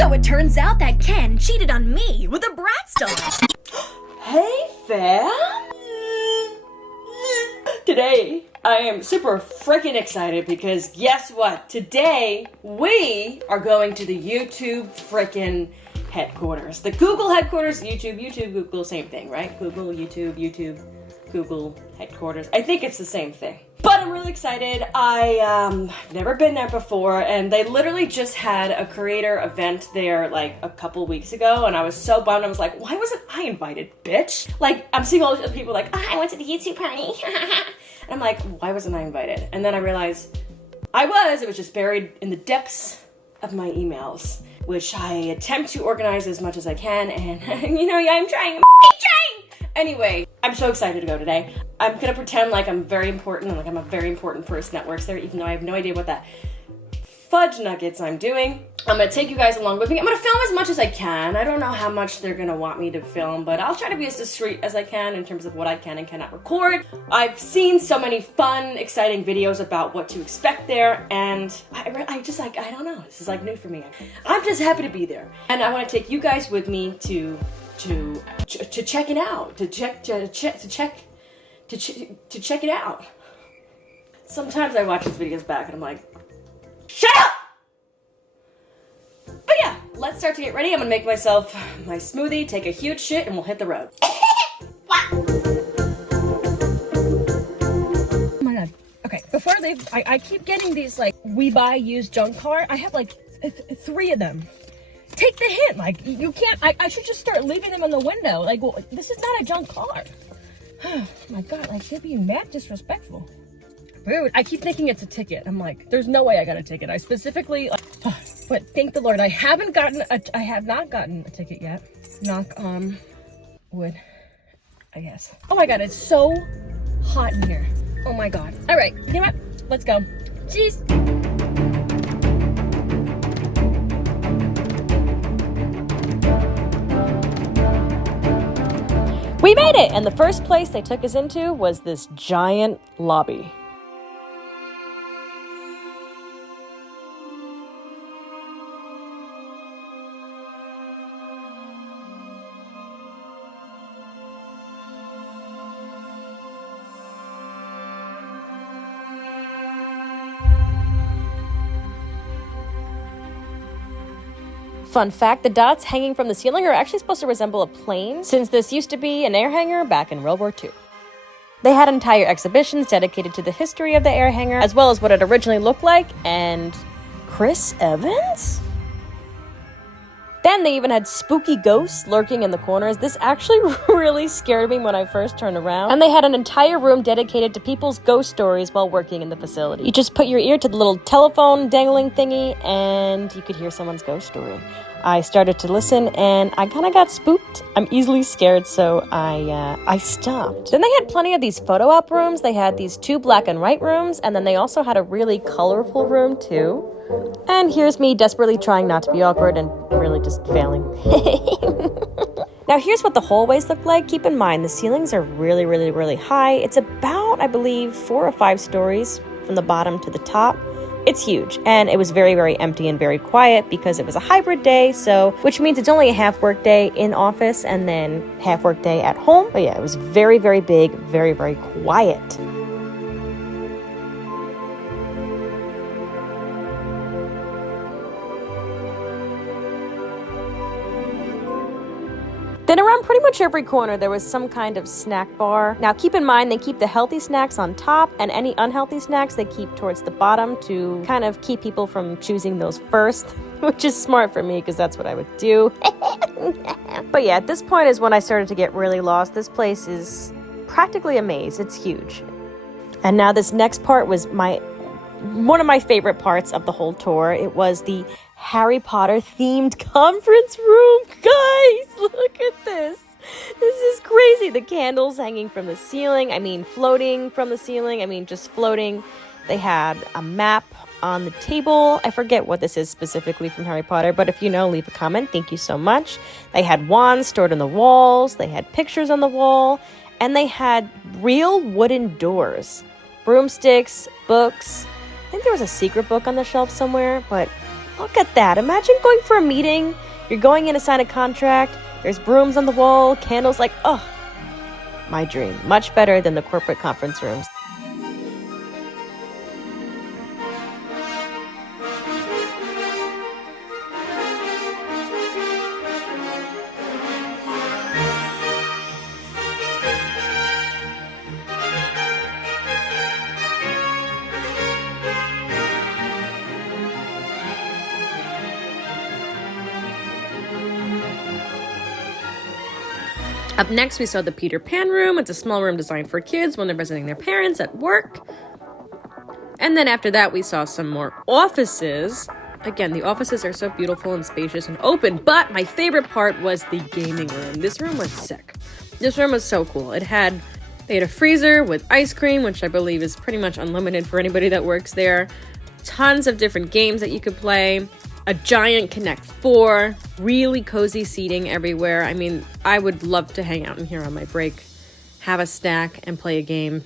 So it turns out that Ken cheated on me with a Bratz doll. Hey, fam! Today, I am super freaking excited because guess what? Today, we are going to the YouTube freaking headquarters. The Google headquarters, YouTube, Google, same thing, right? Google, YouTube, Google headquarters. I think it's the same thing. But I'm really excited. I've never been there before, and they literally just had a creator event there like a couple weeks ago, and I was so bummed. I was like, why wasn't I invited, bitch? Like, I'm seeing all these other people like, I went to the YouTube party. And I'm like, why wasn't I invited? And then I realized it was just buried in the depths of my emails, which I attempt to organize as much as I can, and I'm trying. Anyway, I'm so excited to go today. I'm gonna pretend like I'm very important and like I'm a very important person that works there, even though I have no idea what that fudge nuggets I'm doing. I'm gonna take you guys along with me. I'm gonna film as much as I can. I don't know how much they're gonna want me to film, but I'll try to be as discreet as I can in terms of what I can and cannot record. I've seen so many fun, exciting videos about what to expect there, and I just like, I don't know. This is like new for me. I'm just happy to be there. And I wanna take you guys with me to check it out, to check it out. Sometimes I watch these videos back and I'm like, shut up! But yeah, let's start to get ready. I'm gonna make myself my smoothie, take a huge shit, and we'll hit the road. Oh my god. Okay, before I leave, I keep getting these like, we buy used junk car. I have like 3 of them. Take the hint, like, you can't, I should just start leaving them in the window. Like, well, this is not a junk car. Oh my god, like, they're being mad disrespectful. Rude. I keep thinking it's a ticket. I'm like, there's no way I got a ticket. I specifically, but thank the Lord, I have not gotten a ticket yet. Knock on wood, I guess. Oh my god, it's so hot in here. Oh my god. All right, you know what? Let's go. Jeez. We made it! And the first place they took us into was this giant lobby. Fun fact, the dots hanging from the ceiling are actually supposed to resemble a plane, since this used to be an air hangar back in World War II. They had entire exhibitions dedicated to the history of the air hangar, as well as what it originally looked like, and Chris Evans? Then they even had spooky ghosts lurking in the corners. This actually really scared me when I first turned around. And they had an entire room dedicated to people's ghost stories while working in the facility. You just put your ear to the little telephone dangling thingy and you could hear someone's ghost story. I started to listen and I kind of got spooked. I'm easily scared, so I stopped. Then they had plenty of these photo op rooms. They had these 2 black and white rooms, and then they also had a really colorful room too. And here's me desperately trying not to be awkward and really just failing. Now here's what the hallways look like. Keep in mind, the ceilings are really, really, really high. It's about, I believe, 4 or 5 stories from the bottom to the top. It's huge, and it was very, very empty and very quiet because it was a hybrid day, which means it's only a half work day in office and then half work day at home. But yeah, it was very, very big, very, very quiet. Then around pretty much every corner, there was some kind of snack bar. Now keep in mind, they keep the healthy snacks on top, and any unhealthy snacks they keep towards the bottom to kind of keep people from choosing those first, which is smart for me because that's what I would do. But yeah, at this point is when I started to get really lost. This place is practically a maze. It's huge. And now this next part was one of my favorite parts of the whole tour. It was the Harry Potter themed conference room. Guys, look at this. This is crazy. The candles hanging from the ceiling. Floating from the ceiling. Just floating. They had a map on the table. I forget what this is specifically from Harry Potter, but if you know, leave a comment. Thank you so much. They had wands stored on the walls. They had pictures on the wall. And they had real wooden doors. Broomsticks, books. I think there was a secret book on the shelf somewhere, but Look at that. Imagine going for a meeting. You're going in to sign a contract. There's brooms on the wall, candles, like, oh, my dream. Much better than the corporate conference rooms. Up next, we saw the Peter Pan room. It's a small room designed for kids when they're visiting their parents at work. And then after that, we saw some more offices. Again, the offices are so beautiful and spacious and open, but my favorite part was the gaming room. This room was sick. This room was so cool. They had a freezer with ice cream, which I believe is pretty much unlimited for anybody that works there. Tons of different games that you could play. A giant Connect 4, really cozy seating everywhere. I mean, I would love to hang out in here on my break, have a snack, and play a game.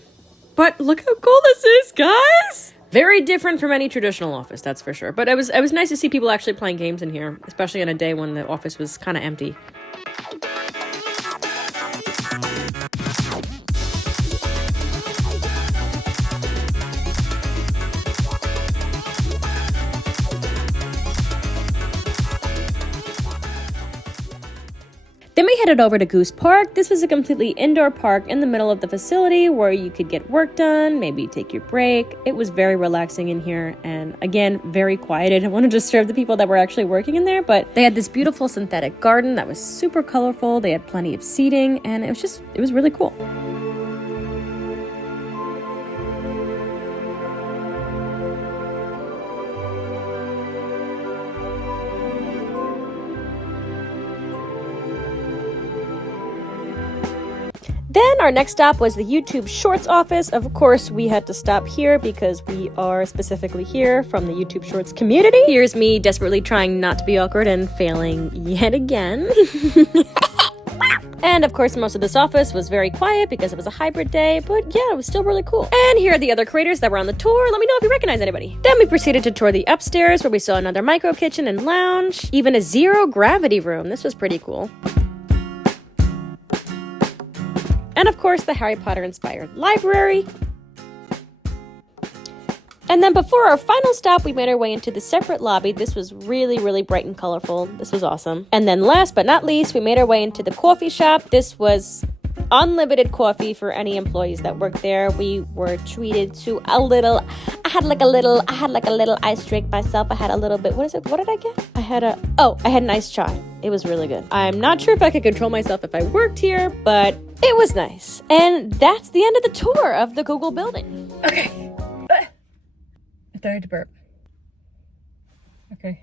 But look how cool this is, guys! Very different from any traditional office, that's for sure. But it was nice to see people actually playing games in here, especially on a day when the office was kind of empty. Then we headed over to Goose Park. This was a completely indoor park in the middle of the facility where you could get work done, maybe take your break. It was very relaxing in here and, again, very quiet. I didn't want to disturb the people that were actually working in there, but they had this beautiful synthetic garden that was super colorful. They had plenty of seating, and it was really cool. Then our next stop was the YouTube Shorts office. Of course, we had to stop here because we are specifically here from the YouTube Shorts community. Here's me desperately trying not to be awkward and failing yet again. And of course, most of this office was very quiet because it was a hybrid day, but yeah, it was still really cool. And here are the other creators that were on the tour. Let me know if you recognize anybody. Then we proceeded to tour the upstairs where we saw another micro kitchen and lounge, even a zero gravity room. This was pretty cool. And of course, the Harry Potter inspired library. And then before our final stop, we made our way into the separate lobby. This was really, really bright and colorful. This was awesome. And then last but not least, we made our way into the coffee shop. This was unlimited coffee for any employees that worked there. We were treated to I had like a little ice drink myself. I had a little bit, what did I get? I had an iced chai. It was really good. I'm not sure if I could control myself if I worked here, but it was nice. And that's the end of the tour of the Google building. Okay. I thought I had to burp. Okay.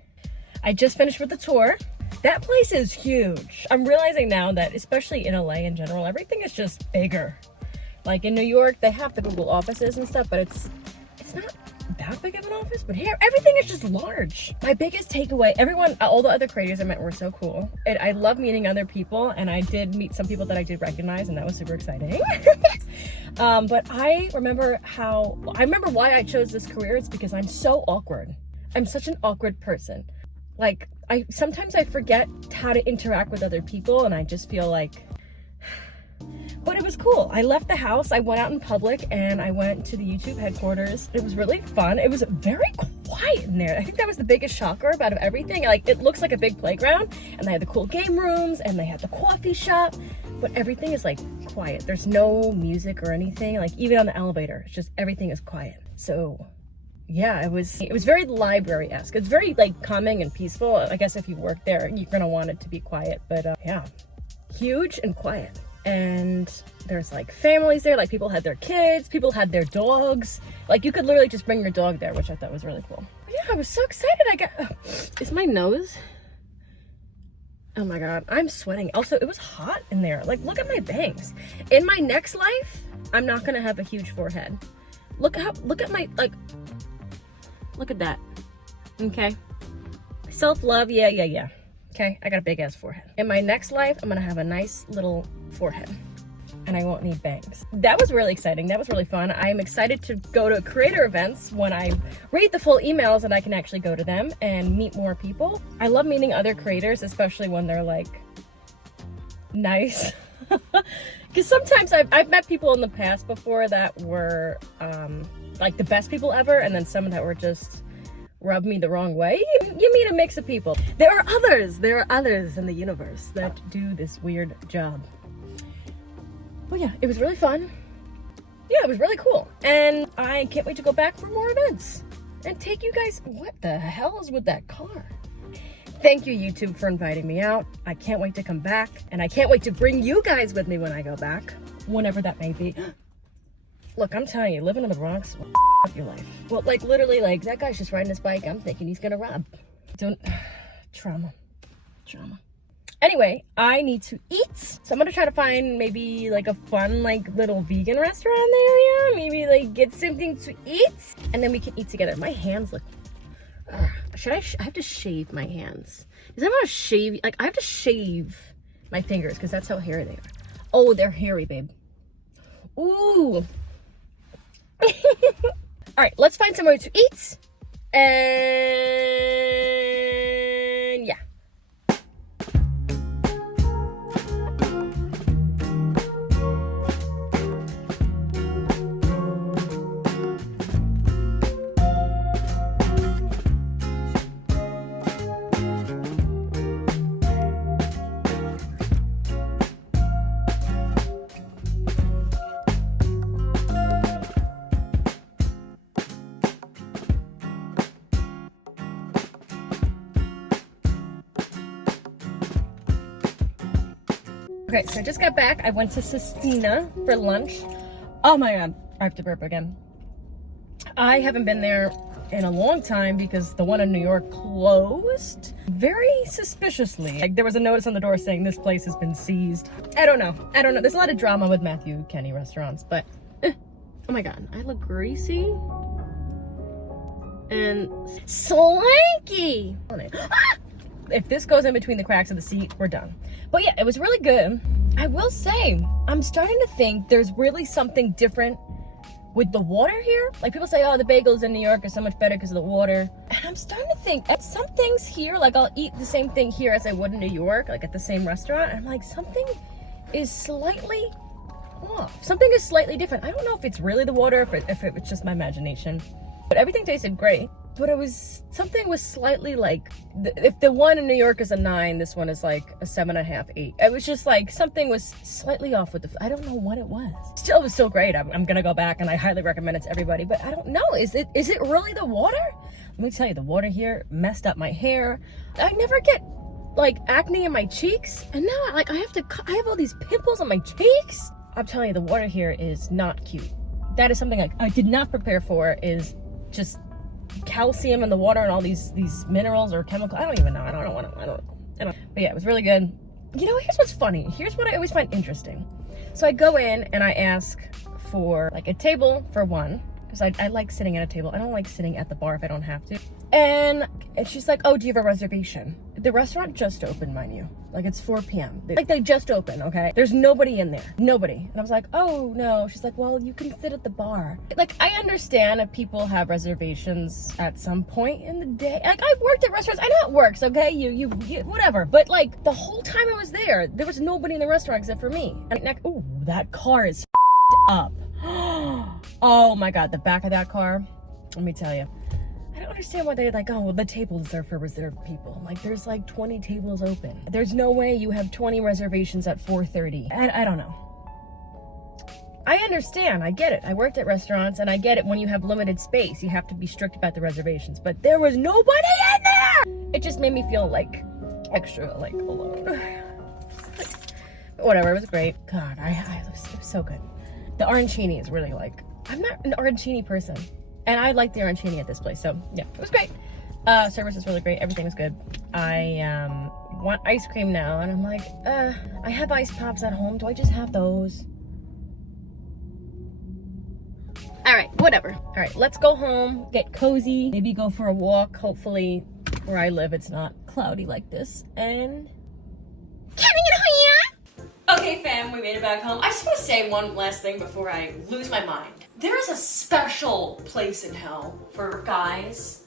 I just finished with the tour. That place is huge. I'm realizing now that, especially in LA in general, everything is just bigger. Like in New York, they have the Google offices and stuff, but it's not that big of an office, but here everything is just large. My biggest takeaway, all the other creators I met were so cool. I love meeting other people, and I did meet some people that I did recognize, and that was super exciting. But I remember why I chose this career. It's because I'm so awkward. I'm such an awkward person. Like, sometimes I forget how to interact with other people, and I just feel like, but it was cool. I left the house, I went out in public, and I went to the YouTube headquarters. It was really fun. It was very quiet in there. I think that was the biggest shocker about everything. Like, it looks like a big playground, and they had the cool game rooms, and they had the coffee shop, but everything is like quiet. There's no music or anything. Like, even on the elevator, it's just everything is quiet. So yeah, it was very library-esque. It's very like calming and peaceful. I guess if you work there, you're gonna want it to be quiet, but yeah, huge and quiet. And there's like families there, like people had their kids, people had their dogs. Like, you could literally just bring your dog there, which I thought was really cool. But yeah, I was so excited. Is my nose? Oh my God, I'm sweating. Also, it was hot in there. Like, look at my bangs. In my next life, I'm not gonna have a huge forehead. Look at my, like, look at that. Okay. Self-love, yeah. Okay, I got a big ass forehead. In my next life, I'm gonna have a nice little forehead. And and I won't need bangs. That was really exciting. That was really fun. I'm excited to go to creator events when I read the full emails and I can actually go to them and meet more people. I love meeting other creators, especially when they're like nice. Because sometimes I've met people in the past before that were like the best people ever, and then some that were just rub me the wrong way. You meet a mix of people. There are others in the universe that do this weird job. Well, yeah, it was really fun. Yeah, it was really cool. And I can't wait to go back for more events and take you guys. What the hell is with that car? Thank you, YouTube, for inviting me out. I can't wait to come back, and I can't wait to bring you guys with me when I go back, whenever that may be. Look, I'm telling you, living in the Bronx will up your life. Well, like, literally, like, that guy's just riding his bike. I'm thinking he's gonna rob. Trauma. Anyway, I need to eat. So I'm gonna try to find maybe, like, a fun, like, little vegan restaurant in the area. Maybe, like, get something to eat, and then we can eat together. My hands look... I have to shave my hands. Because I want to shave, like, I have to shave my fingers, because that's how hairy they are. Oh, they're hairy, babe. Ooh. All right, let's find somewhere to eat. And yeah. Okay, so I just got back. I went to Sistina for lunch. Oh my god, I have to burp again. I haven't been there in a long time because the one in New York closed very suspiciously. Like, there was a notice on the door saying this place has been seized. I don't know. There's a lot of drama with Matthew Kenny restaurants, but oh my god, I look greasy and slanky. Ah! If this goes in between the cracks of the seat, we're done. But yeah, it was really good. I will say, I'm starting to think there's really something different with the water here. Like, people say, oh, the bagels in New York are so much better because of the water. And I'm starting to think at some things here, like, I'll eat the same thing here as I would in New York, like at the same restaurant. And I'm like, something is slightly off. Something is slightly different. I don't know if it's really the water, if it was just my imagination. But everything tasted great. But something was slightly like, if the one in New York is a 9, this one is like a 7.5, 8. It was just like, something was slightly off with I don't know what it was. Still, it was still great. I'm gonna go back and I highly recommend it to everybody, but I don't know, is it really the water? Let me tell you, the water here messed up my hair. I never get like acne in my cheeks, and now I have all these pimples on my cheeks. I'm telling you, the water here is not cute. That is something I did not prepare for, is just calcium in the water and all these minerals or chemicals. I don't even know. I don't know. But yeah, it was really good. You know, here's what's funny. Here's what I always find interesting. So I go in and I ask for like a table for one, because I like sitting at a table. I don't like sitting at the bar if I don't have to. And she's like, oh, do you have a reservation? The restaurant just opened, mind you. Like, it's 4 p.m. Like, they just opened, okay? There's nobody in there. Nobody. And I was like, oh, no. She's like, well, you can sit at the bar. Like, I understand if people have reservations at some point in the day. Like, I've worked at restaurants. I know it works, okay? You whatever. But, like, the whole time I was there was nobody in the restaurant except for me. And, ooh, that car is up. Oh, my God. The back of that car, let me tell you. I don't understand why they're like, oh, well, the tables are for reserved people. Like, there's like 20 tables open. There's no way you have 20 reservations at 4:30. I don't know. I understand. I get it. I worked at restaurants, and I get it when you have limited space. You have to be strict about the reservations. But there was nobody in there! It just made me feel like extra, like, alone. But whatever. It was great. God, it was so good. The arancini is really like... I'm not an arancini person. And I like the arancini at this place, so yeah, it was great. Service is really great. Everything was good. I want ice cream now, and I'm like, I have ice pops at home. Do I just have those? All right, whatever. All right, let's go home, get cozy, maybe go for a walk. Hopefully, where I live, it's not cloudy like this. And can I get a Okay, fam, we made it back home. I just want to say one last thing before I lose my mind. There is a special place in hell for guys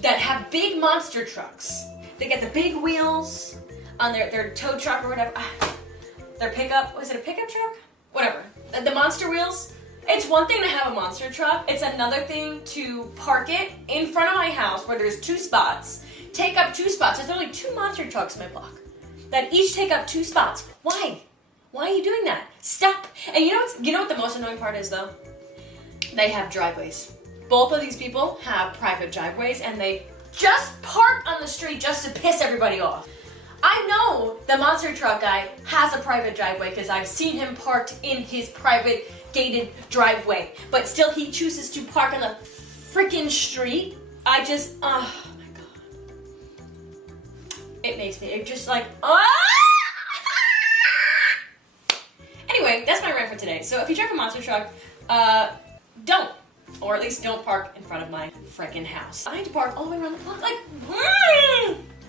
that have big monster trucks. They get the big wheels on their tow truck or whatever. Their pickup, was it a pickup truck? Whatever. The monster wheels. It's one thing to have a monster truck. It's another thing to park it in front of my house where there's 2 spots. Take up 2 spots. There's only 2 monster trucks in my block that each take up 2 spots. Why? Why are you doing that? Stop. And you know what the most annoying part is though? They have driveways. Both of these people have private driveways and they just park on the street just to piss everybody off. I know the monster truck guy has a private driveway because I've seen him parked in his private gated driveway, but still he chooses to park on the freaking street. Oh my god. It makes me, it just like, Anyway, that's my rant for today. So if you drive a monster truck, don't. Or at least don't park in front of my freaking house. I had to park all the way around the block, like,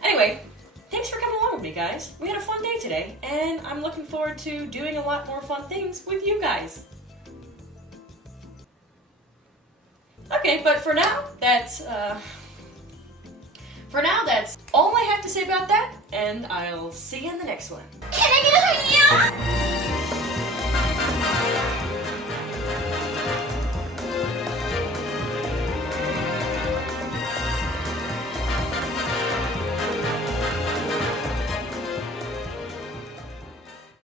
Anyway, thanks for coming along with me, guys. We had a fun day today, and I'm looking forward to doing a lot more fun things with you guys. Okay, but for now, that's all I have to say about that, and I'll see you in the next one. Can I get a hug?